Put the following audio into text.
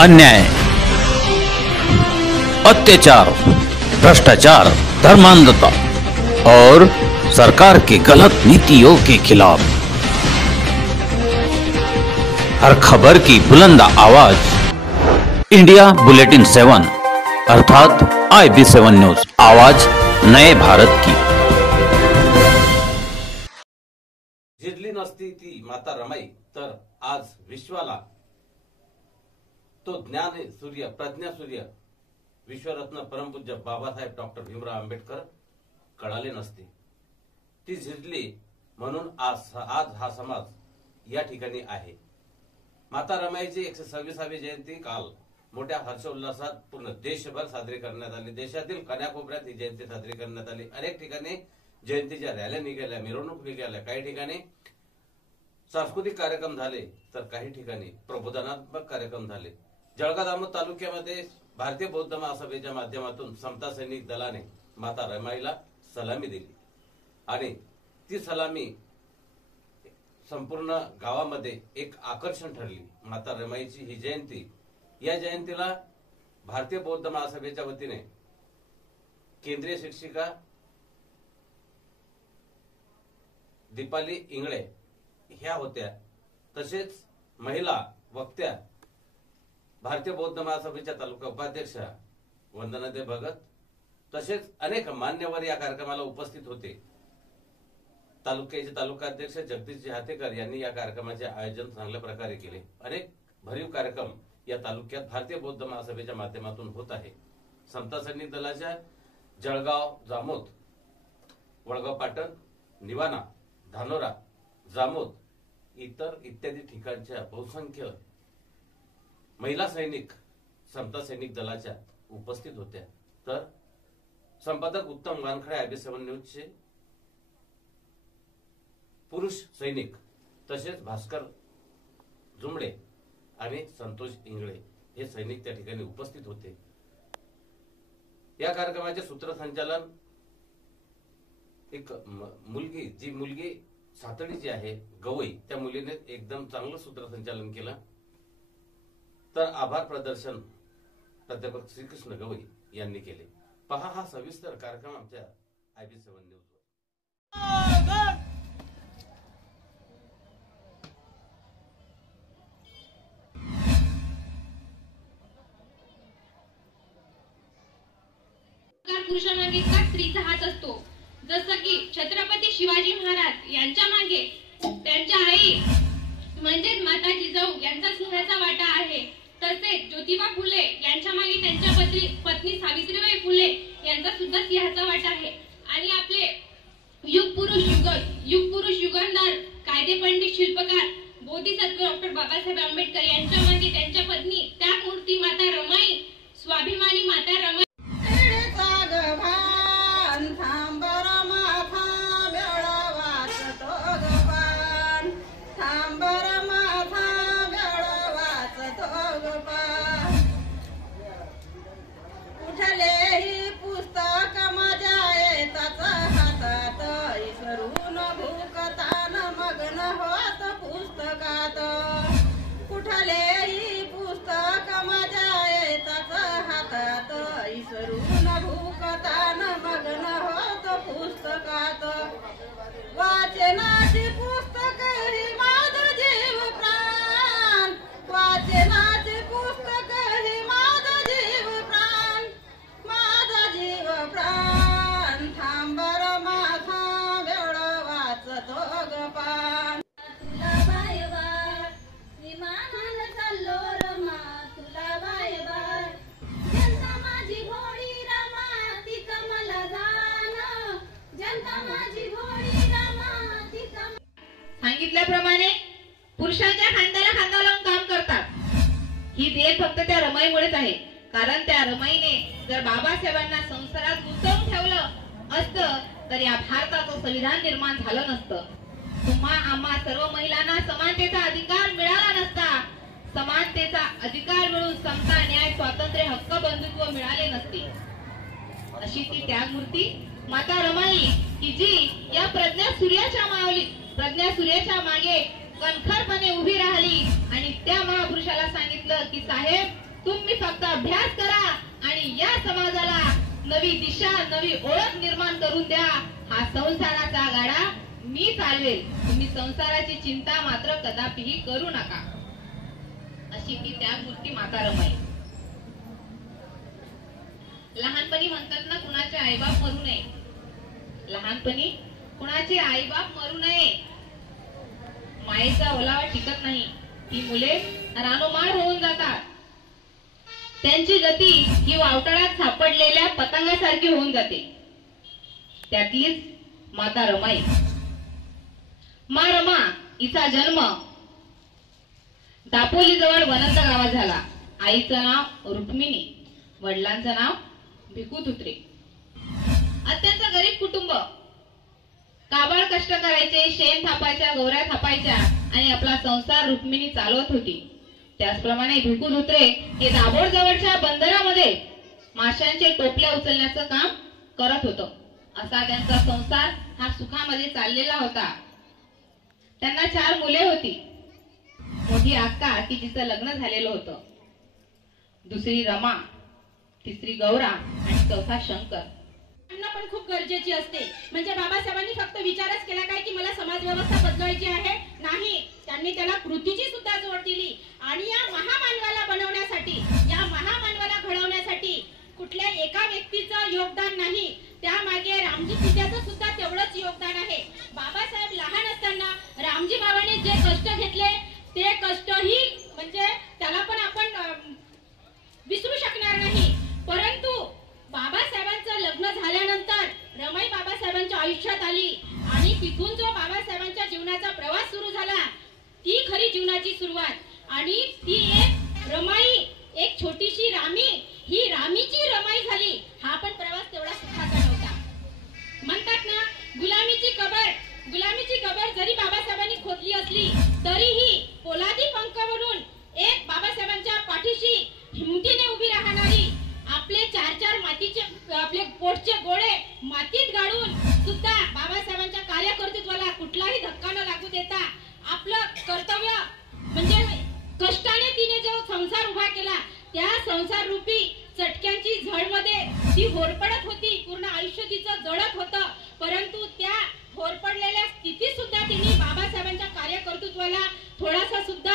अन्याय, अत्याचार, भ्रष्टाचार, धर्मांधता और सरकार की गलत नीतियों के खिलाफ हर खबर की बुलंद आवाज इंडिया बुलेटिन 7 अर्थात IB7 न्यूज, आवाज नए भारत की। झिजली नसती ती माता रमाई तर आज विश्वाला तो ज्ञान सूर्य, प्रज्ञा सूर्य, विश्वरत्न परमपूज्य बाबासाहेब डॉक्टर भीमराव आंबेडकर कळाले नसते। ती झिजली म्हणून आज हा समाज या ठिकाणी आहे। माता रमाईची 126वी जयंती काल मोठ्या हर्षोल्लासात पूर्ण देशभर साजरी करण्यात आली। देशातील कानाकोपऱ्यात ही जयंती साजरी करण्यात आली। अनेक ठिकाणी जयंतीच्या रॅल्या निघाल्या, मिरवणूक निघाल्या, काही ठिकाणी सांस्कृतिक कार्यक्रम झाले तर काही ठिकाणी प्रबोधनात्मक कार्यक्रम झाले। जळगाव जामोद तालुक्यामध्ये भारतीय बौद्ध महासभेच्या माध्यमातून समता सैनिक दलाने माता रमाईला सलामी दिली आणि ती सलामी संपूर्ण गावामध्ये एक आकर्षण ठरली। माता रमाईची ही जयंती, या जयंतीला भारतीय बौद्ध महासभेच्या वतीने केंद्रीय शिक्षिका दीपाली इंगळे ह्या होत्या, तसेच महिला वक्त्या भारतीय बौद्ध महासभेच्या तालुका उपाध्यक्षा वंदनादे भगत, तसेच अनेक मान्यवर या कार्यक्रमाला उपस्थित होते। तालुक्याचे तालुकाध्यक्ष जगदीशजी हातेकर यांनी या कार्यक्रमाचे आयोजन चांगल्या प्रकारे केले। अनेक भरीव कार्यक्रम या तालुक्यात भारतीय बौद्ध महासभेच्या माध्यमातून होत आहे। समता सैनिक दलाच्या जळगाव, जामोद, वडगाव पाटण, निवाणा, धानोरा, जामोद इत्यादी ठिकाणच्या बहुसंख्य महिला सैनिक समता सैनिक दलाच्या उपस्थित होत्या। तर संपादक उत्तम वानखडे IB7 न्यूजचे पुरुष सैनिक तसेच भास्कर जुमडे आणि संतोष इंगळे हे सैनिक त्या ठिकाणी उपस्थित होते। या कार्यक्रमाचे सूत्रसंचालन एक मुलगी, जी मुलगी सातडीची आहे गवई, त्या मुलीने एकदम चांगलं सूत्रसंचालन केलं। तर आभार प्रदर्शन प्राध्यापक श्रीकृष्ण गवई यांनी केले। पहा हा सविस्तर कार्यक्रम आमच्या IB7 न्यूजवर। पुरुषामागे का स्त्रीचा हात असतो। जसं की छत्रपती शिवाजी महाराज यांच्या मागे त्यांच्या आई म्हणजेच माता जिजाऊ यांचा सिंहाचा वाटा आहे। तसेच ज्योतिबा फुले यांच्या मागे त्यांच्या पत्नी सावित्रीबाई फुले यांचा सुद्धा सिंहाचा वाटा आहे। आणि आपले युगपुरुष युगंधर, कायदेपंडित, शिल्पकार, बोधिसत्व डॉक्टर बाबासाहेब आंबेडकर यांच्या मागे त्यांच्या पत्नी त्यागमूर्ती माता रमाई, स्वाभिमानी माता रमाई। वाचनाची पुस्तक ही माझा जीव प्राण, वाचनाची पुस्तक ही माझा जीव प्राण, माझा जीव प्राण। थांबर माझा वेळ वाचतो ग पान, तुला बायबार विमानानं चाललो रमा, तुला बायबार जनता माझी घोडी रमा, ती कमला जाण, जनता माझी घोडी सांगितल्याप्रमाणे पुरुषांच्या खांद्याला खांदा लावून काम करतात। ही देण फक्त त्या रमाईमुळेच आहे, कारण त्या रमाईने जर बाबासाहेबांना संसारात गुंतवून ठेवलं असतं तर या भारताचं संविधान निर्माण झालं नसतं। तुम्हा आम्हा सर्व महिलांना समानतेचा अधिकार मिळाला नसता। समानतेचा अधिकार मिळून समता, न्याय, स्वातंत्र्य, हक्क, बंधुत्व मिळाले नसते। अशी ती त्यागमूर्ती माता रमाई की जी या प्रज्ञा सूर्याच्या मागे कणखरपणे उभी राहिली आणि त्या महापुरुषाला सांगितलं की साहेब तुम्ही फक्त अभ्यास करा आणि या समाजाला नवी दिशा नवी ओळख निर्माण करून द्या. हा संसाराचा गाडा मी चालवेल, तुम्ही संसाराची चिंता मात्र कदापिही करू नका. अशी ती त्यागमूर्ती माता रमाई. लहानपणी म्हणतात ना, कुणाचे आईबाप मरू नये. लहानपणी कुणाचे आईबाप मरू नये. मायेचा ओलावा टिकत नाही. ती मुले रानोमाळ होऊन जातात. त्यांची गती ही वावटळात सापडलेल्या पतंगासारखी होऊन जाते. त्यातलीच माता रमाई. मा रमा हिचा जन्म दापोली जवळ वनंत गावात झाला. आईचं नाव रुक्मिणी, वडिलांचं नाव भिकूधुत्रे. अत्यंत गरीब कुटुंब. काबाड कष्ट करायचे, शेण थापायच्या, गौऱ्या थापायच्या आणि आपला संसार रुक्मिणी चालवत होती. त्याचप्रमाणे भिकूधुत्रे हे दाभोळ जवळच्या बंदरामध्ये माशांचे टोपल्या उचलण्याचं काम करत होतं. असा त्यांचा संसार हा सुखामध्ये चाललेला होता. त्यांना 4 मुले होती. मोठी अक्का की जिचं लग्न झालेलं होतं, दुसरी रमा, तिसरी गौरा आणि चौथा शंकर. पण खूप गरजेची असते. म्हणजे बाबासाहेबांनी फक्त विचारच केला काय की मला समाज व्यवस्था बदलायची आहे, नाही, त्यांनी त्याला कृतीची सुद्धा जोड दिली. आणि या महामानवाला बनवण्यासाठी, या महामानवाला घडवण्यासाठी कुठल्या एका व्यक्तीचं योगदान नाही, त्यामागे रामजी पित्याचं सुद्धा तेवढंच योगदान आहे. बाबासाहेब लहान असताना रामजी बाबांनी जे कष्ट घेतले ते कष्टही म्हणजे त्याला पण आपण विसरू शकणार नाही. परंतु बाबासाहेबांचं लग्न झाल्यानंतर रमाई बाबासाहेबांच्या आयुष्यात आली आणि तिथून जो बाबासाहेबांच्या जीवनाचा प्रवास सुरू झाला ती खरी जीवनाची सुरुवात. आणि ती एक रमाई, एक छोटीशी रामी, ही रामीची रमाई झाली. हा पण प्रवास तेवढा सुखाचा नव्हता. म्हणतात ना, गुलामीची कबर जरी बाबासाहेबांनी खोदली असली तरीही पोलादी पंख म्हणून एक बाबासाहेबांच्या पाठीशी हिमतीने उभी राहणारी, आपले 4 मातीचे आपले पोटचे गोळे मातीत गाडून सुद्धा बाबासाहेबांच्या कार्यकर्तृत्वाला कुठलाही धक्का न लागू देता आपलं कर्तव्य म्हणजे कष्टाने तिने जो संसार उभा केला, त्या संसार रूपी चटक्यांची झळमध्ये ती होरपडत होती. पूर्ण आयुष्य तिचं जळत होतं. परंतु त्या होरपडलेल्या स्थितीत सुद्धा तिने बाबासाहेबांच्या कार्यकर्तृत्वाला थोडासा सुद्धा